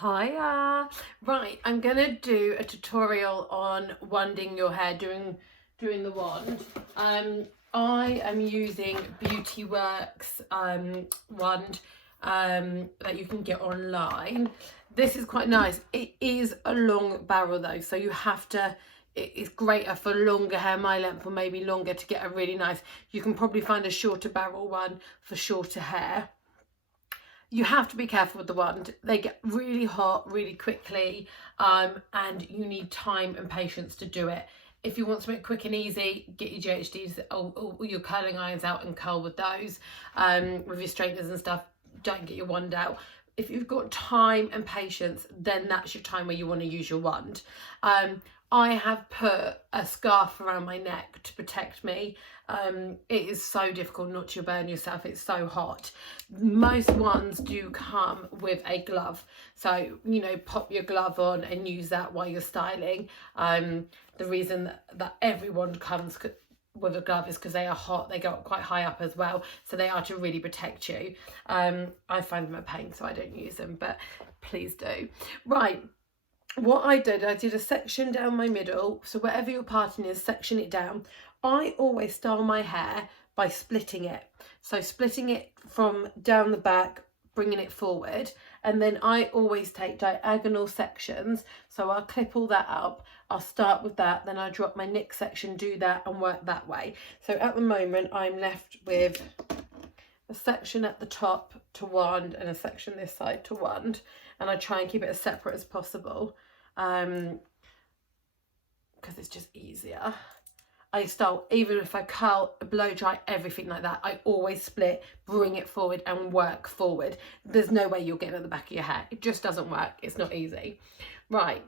Hiya. Right, I'm gonna do a tutorial on wanding your hair, doing the wand. I am using Beauty Works wand that you can get online. This is quite nice. It is a long barrel though, so you have to, it's greater for longer hair, my length or maybe longer, to get a really nice. You can probably find a shorter barrel one for shorter hair. You have to be careful with the wand. They get really hot really quickly, and you need time and patience to do it. If you want something quick and easy, get your GHDs or your curling irons out and curl with those. With your straighteners and stuff, don't get your wand out. If you've got time and patience, then that's your time where you want to use your wand. I have put a scarf around my neck to protect me. It is so difficult not to burn yourself. It's so hot. Most ones do come with a glove, so pop your glove on and use that while you're styling. The reason that everyone comes with a glove is because they are hot. They go up quite high up as well, so they are to really protect you. I find them a pain, so I don't use them, but please do. Right, what I did a section down my middle, so wherever your parting is, section it down. I always style my hair by splitting it, so splitting it from down the back, bringing it forward, and then I always take diagonal sections, so I'll clip all that up. I'll start with that, then I drop my nick section, do that and work that way. So at the moment I'm left with a section at the top to wand and a section this side to wand, and I try and keep it as separate as possible because it's just easier. I style, even if I curl, blow dry, everything like that, I always split, bring it forward and work forward. There's no way you'll get it at the back of your hair. It just doesn't work. It's not easy. Right,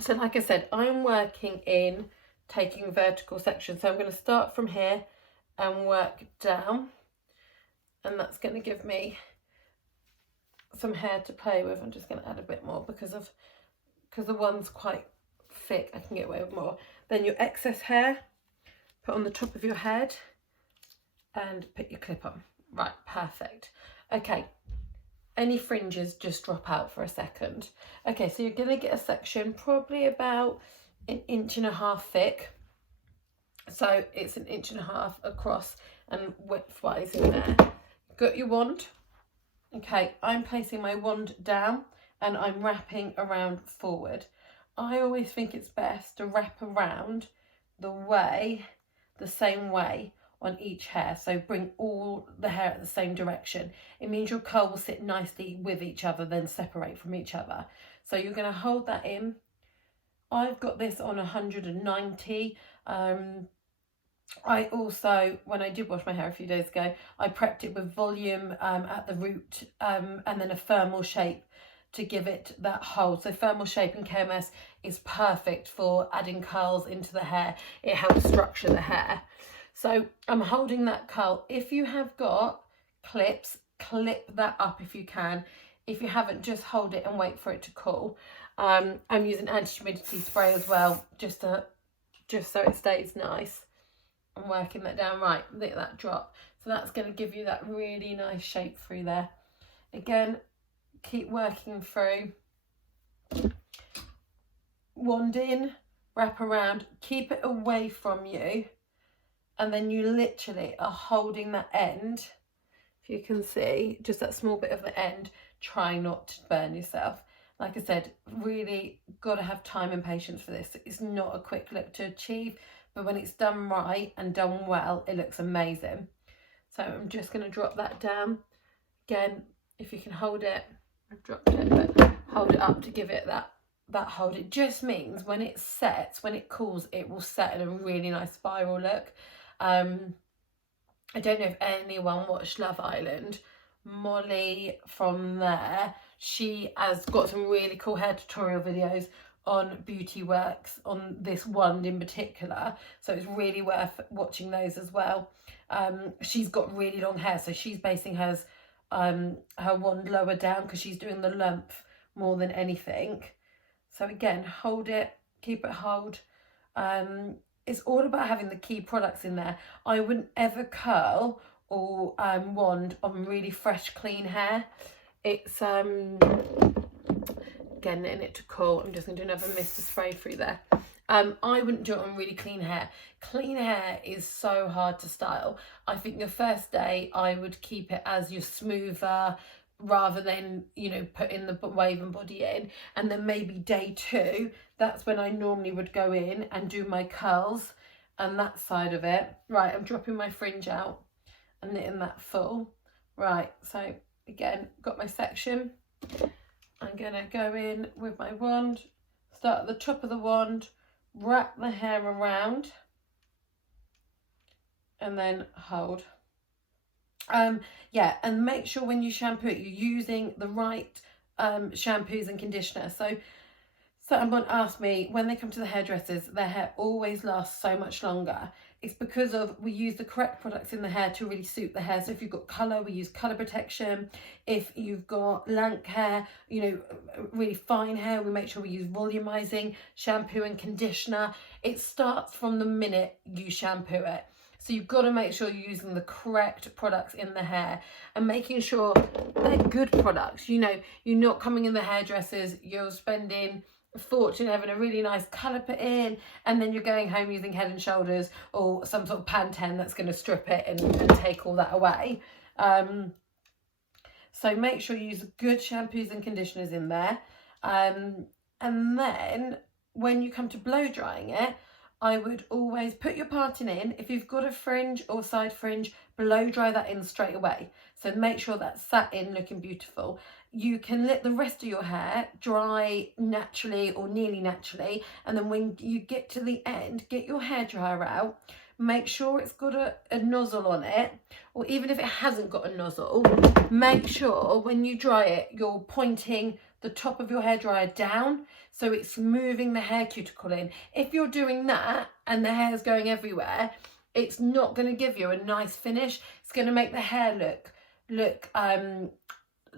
so like I said, I'm working in taking vertical sections. So I'm going to start from here and work down, and that's going to give me some hair to play with. I'm just going to add a bit more because the one's quite thick, I can get away with more. Then your excess hair, put on the top of your head and put your clip on. Right, perfect. Okay, any fringes just drop out for a second. Okay, so you're gonna get a section probably about 1.5 inches thick. So it's 1.5 inches across and width-wise in there. Got your wand. Okay, I'm placing my wand down and I'm wrapping around forward. I always think it's best to wrap around the same way on each hair. So bring all the hair at the same direction. It means your curl will sit nicely with each other, then separate from each other. So you're going to hold that in. I've got this on 190. I also, when I did wash my hair a few days ago, I prepped it with volume at the root and then a thermal shape to give it that hold. So thermal shape in KMS is perfect for adding curls into the hair. It helps structure the hair. So I'm holding that curl. If you have got clips, clip that up if you can. If you haven't, just hold it and wait for it to cool. I'm using anti-humidity spray as well, just so it stays nice. I'm working that down. Right, look at that drop. So that's going to give you that really nice shape through there. Again, keep working through. Wand in, wrap around, keep it away from you, and then you literally are holding that end. If you can see, just that small bit of the end, try not to burn yourself. Like I said, really got to have time and patience for this. It's not a quick look to achieve, but when it's done right and done well, it looks amazing. So I'm just going to drop that down. Again, if you can hold it, I've dropped it, but hold it up to give it that hold. It just means when it sets, when it cools, it will set in a really nice spiral look. I don't know if anyone watched Love Island. Molly from there, she has got some really cool hair tutorial videos on Beauty Works on this wand in particular, so it's really worth watching those as well. She's got really long hair, so she's basing her wand lower down because she's doing the length more than anything. So again, hold it, keep it hold. It's all about having the key products in there. I wouldn't ever curl or wand on really fresh, clean hair. It's Again, letting it to cool. I'm just going to do another mist of spray through there. I wouldn't do it on really clean hair. Clean hair is so hard to style. I think the first day I would keep it as your smoother, rather than, you know, putting the wave and body in. And then maybe day 2, that's when I normally would go in and do my curls and that side of it. Right, I'm dropping my fringe out and knitting that full. Right, so again, got my section. I'm gonna go in with my wand, start at the top of the wand, wrap the hair around, and then hold. Yeah, and make sure when you shampoo it, you're using the right shampoos and conditioner. So someone asked me, when they come to the hairdressers, their hair always lasts so much longer. It's because of, we use the correct products in the hair to really suit the hair. So if you've got colour, we use colour protection. If you've got lank hair, you know, really fine hair, we make sure we use volumizing shampoo and conditioner. It starts from the minute you shampoo it. So you've got to make sure you're using the correct products in the hair and making sure they're good products. You know, you're not coming in the hairdressers, you're spending a fortune having a really nice colour put in, and then you're going home using Head and Shoulders or some sort of Pantene that's going to strip it and take all that away. So make sure you use good shampoos and conditioners in there. And then when you come to blow drying it, I would always put your parting in. If you've got a fringe or side fringe, blow dry that in straight away. So make sure that's sat in looking beautiful. You can let the rest of your hair dry naturally or nearly naturally. And then when you get to the end, get your hairdryer out. Make sure it's got a nozzle on it, or even if it hasn't got a nozzle, make sure when you dry it, you're pointing the top of your hairdryer down, so it's moving the hair cuticle in. If you're doing that and the hair's going everywhere, it's not going to give you a nice finish. It's going to make the hair look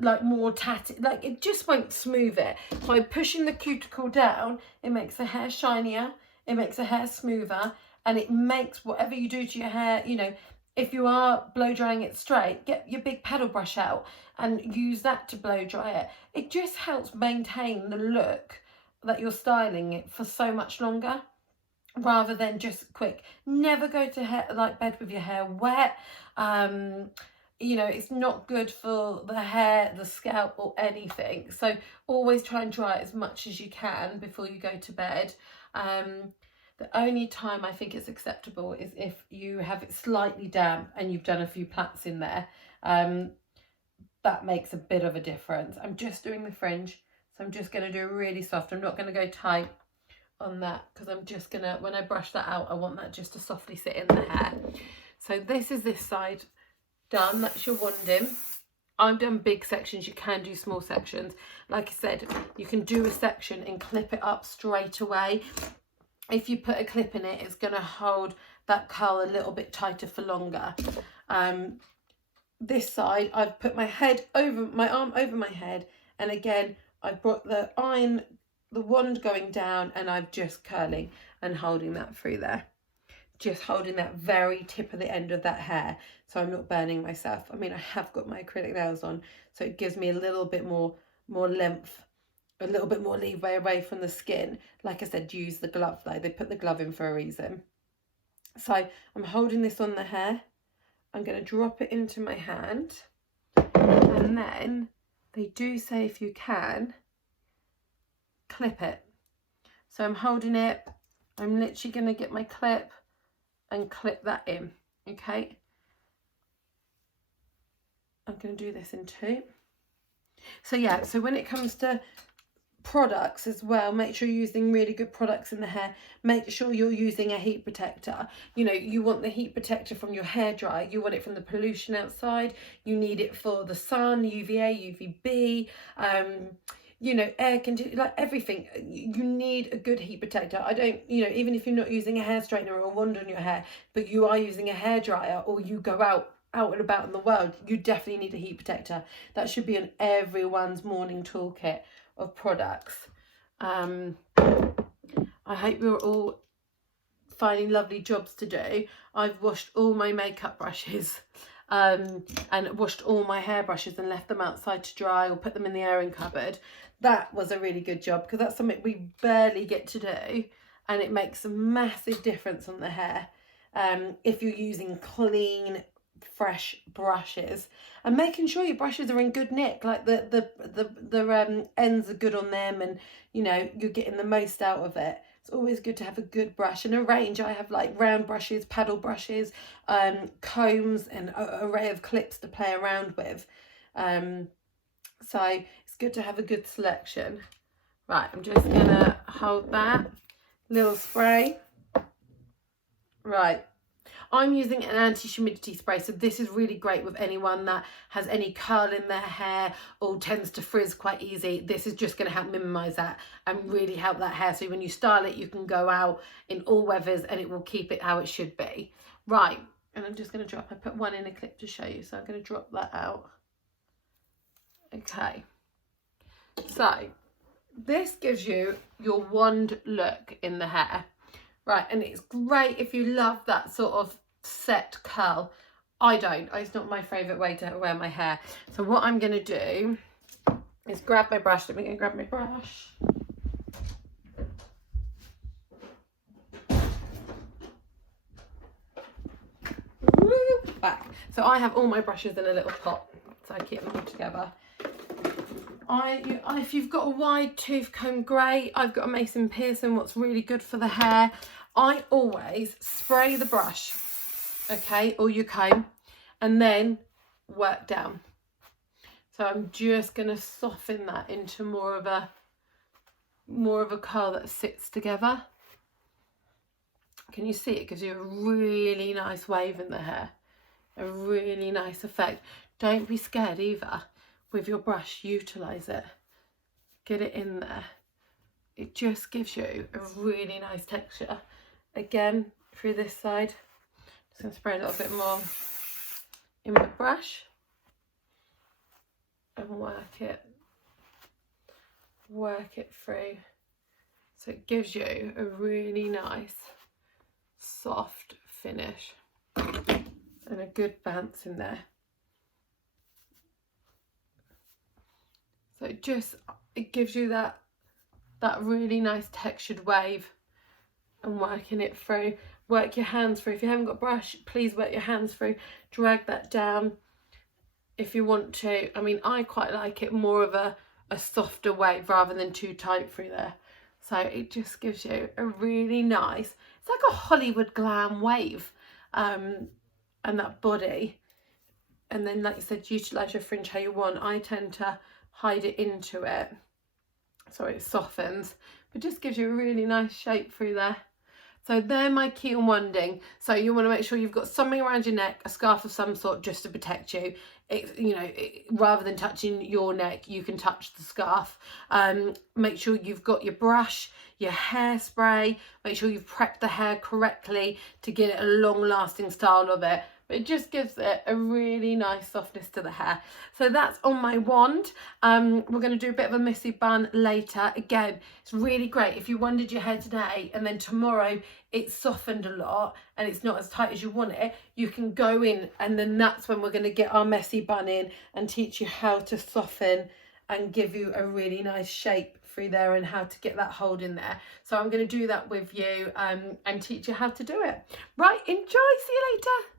like more tatty, like it just won't smooth it. By pushing the cuticle down, it makes the hair shinier, it makes the hair smoother, and it makes whatever you do to your hair, you know, if you are blow drying it straight, get your big paddle brush out and use that to blow dry it. It just helps maintain the look that you're styling it for so much longer, rather than just quick. Never go to bed with your hair wet. You know, it's not good for the hair, the scalp, or anything. So always try and dry it as much as you can before you go to bed. The only time I think it's acceptable is if you have it slightly damp and you've done a few plaits in there. That makes a bit of a difference. I'm just doing the fringe, so I'm just going to do really soft. I'm not going to go tight on that, because I'm just going to, when I brush that out, I want that just to softly sit in the hair. So this is this side done. That's your wanding. I've done big sections. You can do small sections. Like I said, you can do a section and clip it up straight away. If you put a clip in it, it's going to hold that curl a little bit tighter for longer. This side, I've put my arm over my head, and again, I've brought the wand going down, and I'm just curling and holding that through there. Just holding that very tip of the end of that hair, so I'm not burning myself. I mean, I have got my acrylic nails on, so it gives me a little bit more length, a little bit more leeway away from the skin. Like I said, use the glove though. They put the glove in for a reason. So I'm holding this on the hair. I'm going to drop it into my hand, and then they do say, if you can, clip it. So I'm holding it. I'm literally going to get my clip and clip that in. Okay. I'm going to do this in 2. So yeah, so when it comes to products as well, make sure you're using really good products in the hair. Make sure you're using a heat protector. You know, you want the heat protector from your hairdryer, you want it from the pollution outside, you need it for the sun, UVA, UVB, you know, air conditioning, like everything. You need a good heat protector. I don't, you know, even if you're not using a hair straightener or a wand on your hair, but you are using a hairdryer, or you go out and about in the world, you definitely need a heat protector. That should be in everyone's morning toolkit of products. I hope you're all finding lovely jobs to do. I've washed all my makeup brushes. and washed all my hairbrushes and left them outside to dry or put them in the airing cupboard. That was a really good job, because that's something we barely get to do, and it makes a massive difference on the hair. If you're using clean, fresh brushes, and making sure your brushes are in good nick, like the ends are good on them, and you know, you're getting the most out of it. It's always good to have a good brush and a range. I have like round brushes, paddle brushes, combs, and an array of clips to play around with. So it's good to have a good selection. Right, I'm just gonna hold that little spray. Right, I'm using an anti-humidity spray, so this is really great with anyone that has any curl in their hair or tends to frizz quite easy. This is just going to help minimise that and really help that hair, so when you style it, you can go out in all weathers and it will keep it how it should be. Right, and I'm just going to drop, I put one in a clip to show you, so I'm going to drop that out. Okay, so this gives you your wand look in the hair. Right, and it's great if you love that sort of set curl. I don't. It's not my favourite way to wear my hair. So what I'm going to do is grab my brush. Let me go grab my brush. Woo, back. So I have all my brushes in a little pot, so I keep them all together. If you've got a wide tooth comb, great. I've got a Mason Pearson, what's really good for the hair. I always spray the brush, okay, or your comb, and then work down. So I'm just going to soften that into more of a curl that sits together. Can you see it gives you a really nice wave in the hair, a really nice effect. Don't be scared either. With your brush, utilise it, get it in there. It just gives you a really nice texture. Again, through this side, just going to spray a little bit more in my brush and work it through, so it gives you a really nice soft finish and a good bounce in there. So it gives you that really nice textured wave, and working it through. Work your hands through. If you haven't got a brush, please work your hands through. Drag that down if you want to. I mean, I quite like it more of a softer wave rather than too tight through there. So it just gives you a really nice, it's like a Hollywood glam wave, and that body. And then, like I said, utilise your fringe how you want. I tend to hide it into it so it softens, but just gives you a really nice shape through there. So they're my key on wanding. So you want to make sure you've got something around your neck, a scarf of some sort, just to protect you. Rather than touching your neck, you can touch the scarf. Make sure you've got your brush, your hairspray. Make sure you've prepped the hair correctly to get it a long-lasting style of it. But it just gives it a really nice softness to the hair. So that's on my wand. We're going to do a bit of a messy bun later. Again, it's really great if you wanded your hair today and then tomorrow it's softened a lot and it's not as tight as you want it, you can go in, and then that's when we're going to get our messy bun in and teach you how to soften and give you a really nice shape through there and how to get that hold in there. So I'm going to do that with you and teach you how to do it. Right, enjoy. See you later.